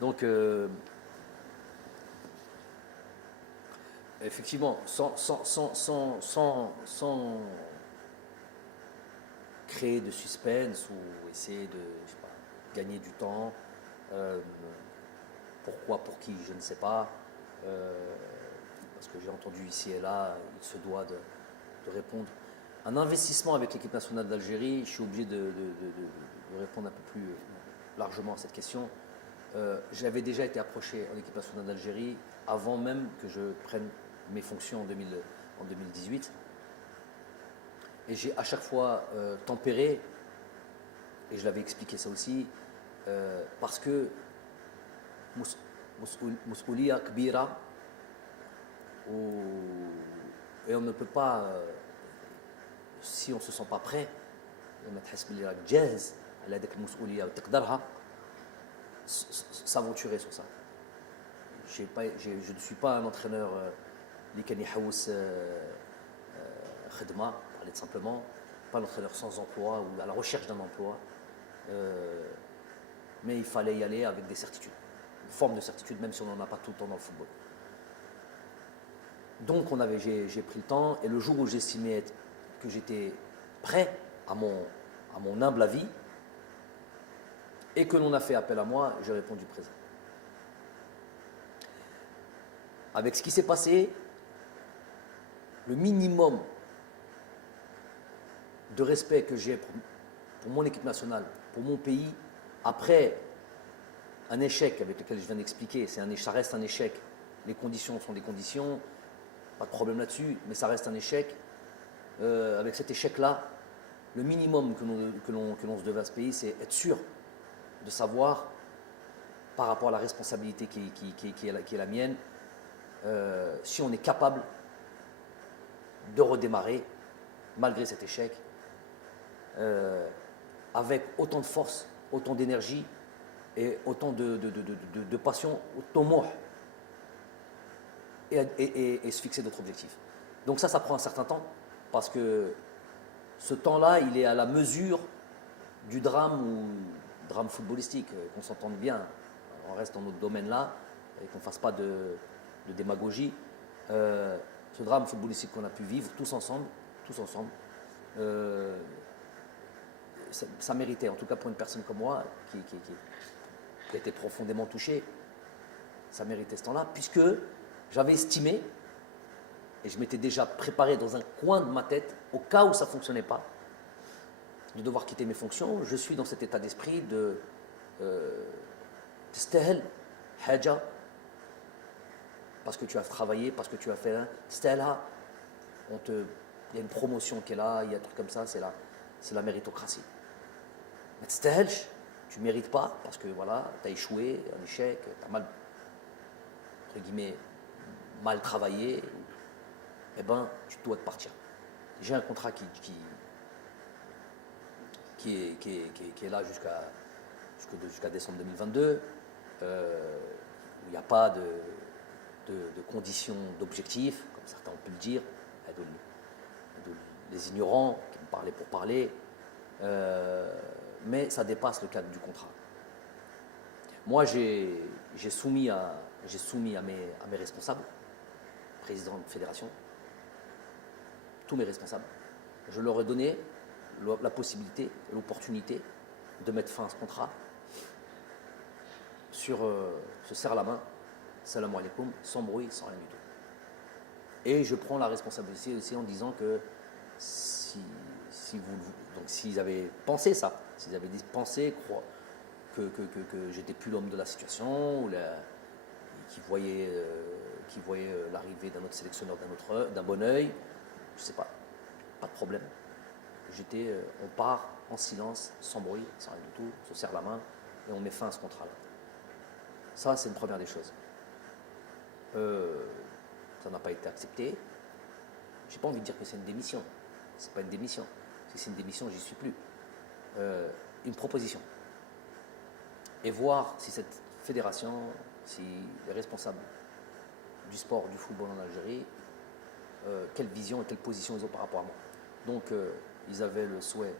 Donc, effectivement, sans créer de suspense ou essayer de, je sais pas, gagner du temps, euh, pourquoi, pour qui, je ne sais pas, euh, parce que j'ai entendu ici et là, il se doit de répondre. Un investissement avec l'équipe nationale d'Algérie, je suis obligé de répondre un peu plus largement à cette question. J'avais déjà été approché en équipe nationale d'Algérie avant même que je prenne mes fonctions en 2018. Et j'ai à chaque fois tempéré, et je l'avais expliqué ça aussi, parce que Mousoulia Kbira, et on ne peut pas, si on ne se sent pas prêt, s'aventurer sur ça. Je ne suis pas un entraîneur qui khidma, parler simplement, pas un entraîneur sans emploi ou à la recherche d'un emploi. Mais il fallait y aller avec des certitudes, une forme de certitude, même si on n'en a pas tout le temps dans le football. Donc j'ai pris le temps, et le jour où j'estimais que j'étais prêt à mon humble avis, et que l'on a fait appel à moi, j'ai répondu présent. Avec ce qui s'est passé, le minimum de respect que j'ai pour mon équipe nationale, pour mon pays, après un échec avec lequel je viens d'expliquer, ça reste un échec, les conditions sont des conditions, pas de problème là-dessus, mais ça reste un échec. Avec cet échec-là, le minimum que l'on se devait à ce pays, c'est être sûr de savoir, par rapport à la responsabilité qui est la mienne, si on est capable de redémarrer malgré cet échec, avec autant de force, autant d'énergie et autant de passion, autant mouh, et se fixer d'autres objectifs. Donc ça prend un certain temps, parce que ce temps-là, il est à la mesure du drame footballistique, qu'on s'entende bien, on reste dans notre domaine là, et qu'on ne fasse pas de démagogie. Ce drame footballistique qu'on a pu vivre tous ensemble, ça méritait, en tout cas pour une personne comme moi, qui était profondément touchée, ça méritait ce temps-là, puisque j'avais estimé, et je m'étais déjà préparé dans un coin de ma tête, au cas où ça ne fonctionnait pas, de devoir quitter mes fonctions. Je suis dans cet état d'esprit de تستاهل حاجة, parce que tu as travaillé, parce que tu as fait un تستاهلها, il y a une promotion qui est là, il y a un truc comme ça, c'est la méritocratie. Mais تستاهلش, tu ne mérites pas, parce que voilà, tu as échoué, un échec, tu as mal, entre guillemets, mal travaillé, eh ben, tu dois te partir. J'ai un contrat qui est là jusqu'à décembre 2022. Il n'y a pas de conditions d'objectifs, comme certains ont pu le dire, des ignorants qui me parlaient pour parler, mais ça dépasse le cadre du contrat. Moi, j'ai soumis à mes responsables, président de fédération, tous mes responsables, je leur ai donné la possibilité, l'opportunité de mettre fin à ce contrat sur se serre la main, salam alaikum, sans bruit, sans rien du tout. Et je prends la responsabilité aussi en disant que s'ils avaient pensé ça, s'ils avaient pensé que j'étais plus l'homme de la situation, ou qui voyaient l'arrivée d'un autre sélectionneur d'un bon oeil, je ne sais pas de problème. On part en silence, sans bruit, sans rien du tout, on se serre la main et on met fin à ce contrat-là. Ça, c'est une première des choses. Ça n'a pas été accepté. Je n'ai pas envie de dire que c'est une démission. Ce n'est pas une démission. Si c'est une démission, j'y suis plus. Une proposition. Et voir si cette fédération, si les responsables du sport, du football en Algérie, quelle vision et quelle position ils ont par rapport à moi. Donc, ils avaient le souhait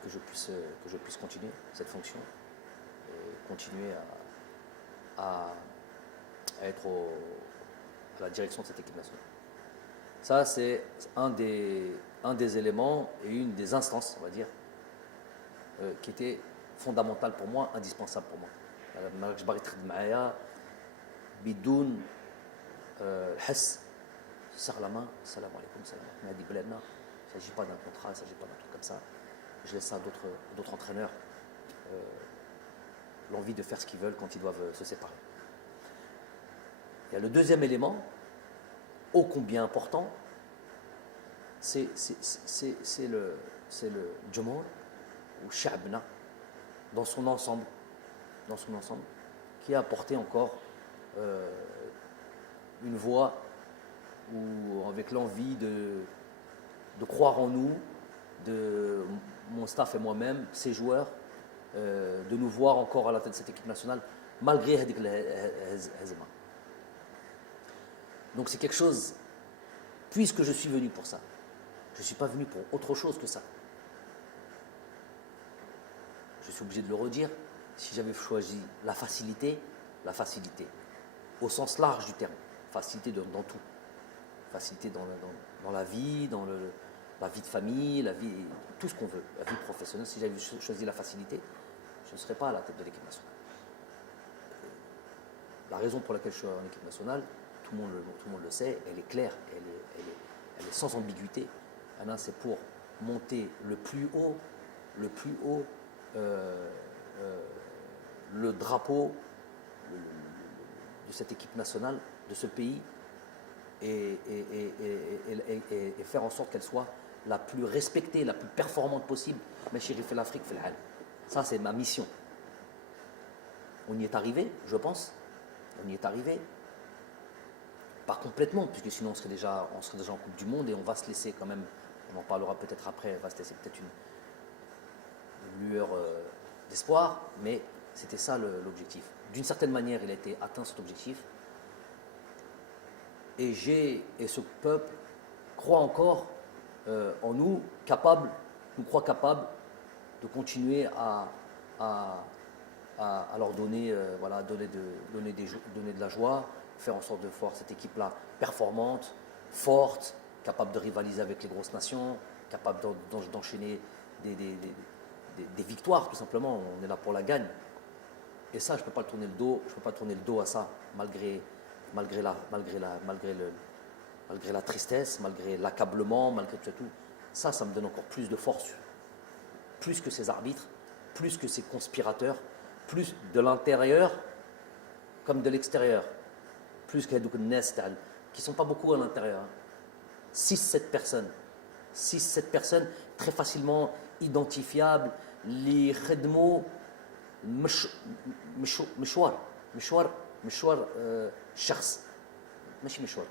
que je puisse continuer cette fonction, et continuer à être à la direction de cette équipe nationale. Ça, c'est un des éléments et une des instances, on va dire, qui était fondamentale pour moi, indispensable pour moi. مالكش باغي تخدم معايا بدون الحس serre la main, salam alaikum, salam alaikum. Il ne s'agit pas d'un contrat, il ne s'agit pas d'un truc comme ça. Je laisse ça à d'autres entraîneurs, l'envie de faire ce qu'ils veulent quand ils doivent se séparer. Il y a le deuxième élément, ô combien important, c'est le Jumhur ou Sha'bna dans son ensemble, qui a apporté encore une voix ou avec l'envie de croire en nous, de mon staff et moi-même, ces joueurs, de nous voir encore à la tête de cette équipe nationale, malgré Hadik Hazema. Donc c'est quelque chose, puisque je suis venu pour ça, je ne suis pas venu pour autre chose que ça. Je suis obligé de le redire, si j'avais choisi la facilité, au sens large du terme, facilité dans tout. Facilité dans la vie, la vie de famille, la vie, tout ce qu'on veut, la vie professionnelle. Si j'avais choisi la facilité, je ne serais pas à la tête de l'équipe nationale. La raison pour laquelle je suis en équipe nationale, tout le monde le sait, elle est claire, elle est sans ambiguïté. C'est pour monter le plus haut le drapeau de cette équipe nationale, de ce pays, et faire en sorte qu'elle soit la plus respectée, la plus performante possible. Mais chéri, fait l'Afrique, fait l'Al. Ça, c'est ma mission. On y est arrivé, je pense. On y est arrivé. Pas complètement, puisque sinon on serait déjà en Coupe du Monde et on va se laisser quand même, on en parlera peut-être après, on va se laisser peut-être une lueur d'espoir, mais c'était ça l'objectif. D'une certaine manière, il a été atteint cet objectif. Et ce peuple croit encore en nous, nous croit capable de continuer à leur donner, donner de la joie, faire en sorte de voir cette équipe-là performante, forte, capable de rivaliser avec les grosses nations, capable d'enchaîner des victoires, tout simplement. On est là pour la gagne. Et ça, je ne peux pas tourner le dos à ça, malgré la tristesse, malgré l'accablement, malgré tout. Ça me donne encore plus de force. Plus que ces arbitres, plus que ces conspirateurs, plus de l'intérieur comme de l'extérieur. Plus que les Nes, qui ne sont pas beaucoup à l'intérieur. 6-7 personnes très facilement identifiables. Les khedmo, مشوار شخص ماشي مشوار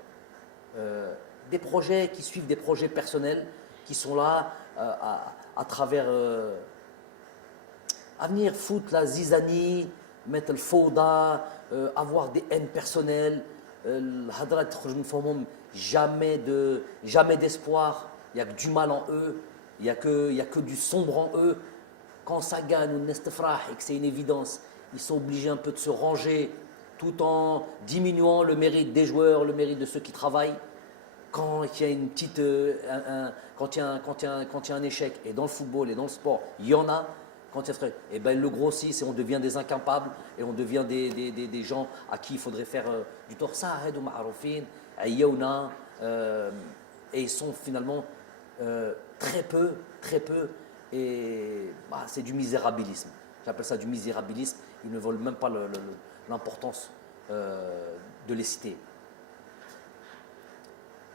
des projets qui suivent des projets personnels qui sont là à travers à venir foutre la zizanie, mettre le fauda, avoir des haines personnelles, jamais d'espoir, il n'y a que du mal en eux, il n'y a que du sombre en eux. Quand ça gagne ou et que c'est une évidence, ils sont obligés un peu de se ranger tout en diminuant le mérite des joueurs, le mérite de ceux qui travaillent. Quand il y a une petite, quand il y a un échec, et dans le football et dans le sport, il y en a, quand il y a et ben, ils le grossissent et on devient des incapables et on devient des gens à qui il faudrait faire du tort. Ça, et ils sont finalement très peu, et c'est du misérabilisme. J'appelle ça du misérabilisme. Ils ne veulent même pas l'importance de les citer.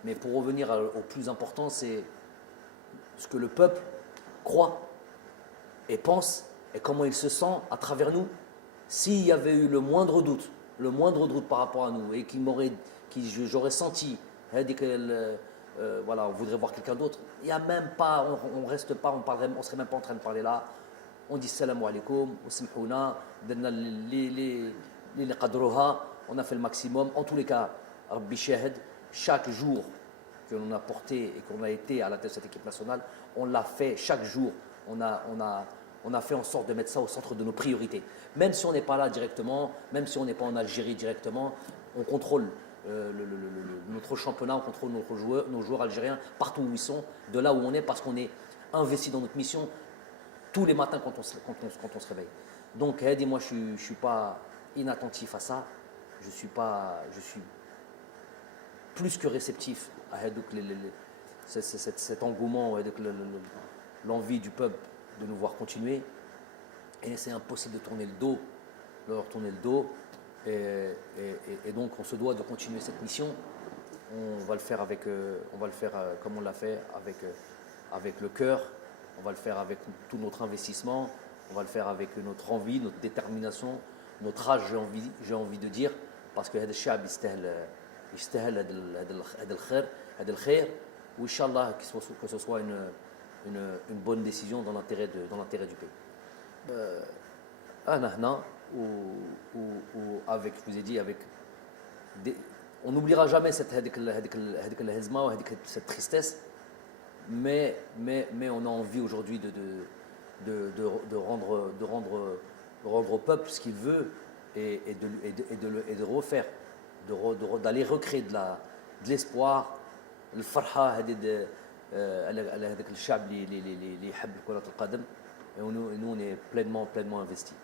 Mais pour revenir au plus important, c'est ce que le peuple croit et pense et comment il se sent à travers nous. S'il y avait eu le moindre doute par rapport à nous et j'aurais senti on voudrait voir quelqu'un d'autre, il n'y a même pas, on reste pas, on serait même pas en train de parler là. On dit salam alaikum, on a fait le maximum. En tous les cas, Rabbi Shahid, chaque jour que l'on a porté et qu'on a été à la tête de cette équipe nationale, on l'a fait chaque jour. On on a fait en sorte de mettre ça au centre de nos priorités. Même si on n'est pas là directement, même si on n'est pas en Algérie directement, on contrôle notre championnat, on contrôle nos joueurs algériens partout où ils sont, de là où on est, parce qu'on est investi dans notre mission tous les matins quand on se réveille. Donc, moi, je ne suis pas inattentif à ça. Je suis plus que réceptif à cet engouement, l'envie du peuple de nous voir continuer. Et c'est impossible de leur tourner le dos. Et donc, on se doit de continuer cette mission. On va le faire comme on l'a fait, avec le cœur. On va le faire avec tout notre investissement. On va le faire avec notre envie, notre détermination, notre rage, j'ai envie de dire, parce que هذا الشعب يستاهل هذا الخير. وإنشالله que ce soit une bonne décision dans l'intérêt du pays. أنا هنا avec, je vous ai dit, on n'oubliera jamais cette tristesse, mais on a envie aujourd'hui de rendre au peuple ce qu'il veut et de refaire, d'aller recréer de l'espoir, الفرحة هذه على هذاك الشعب اللي يحب كرة القدم. Et nous on est pleinement investis.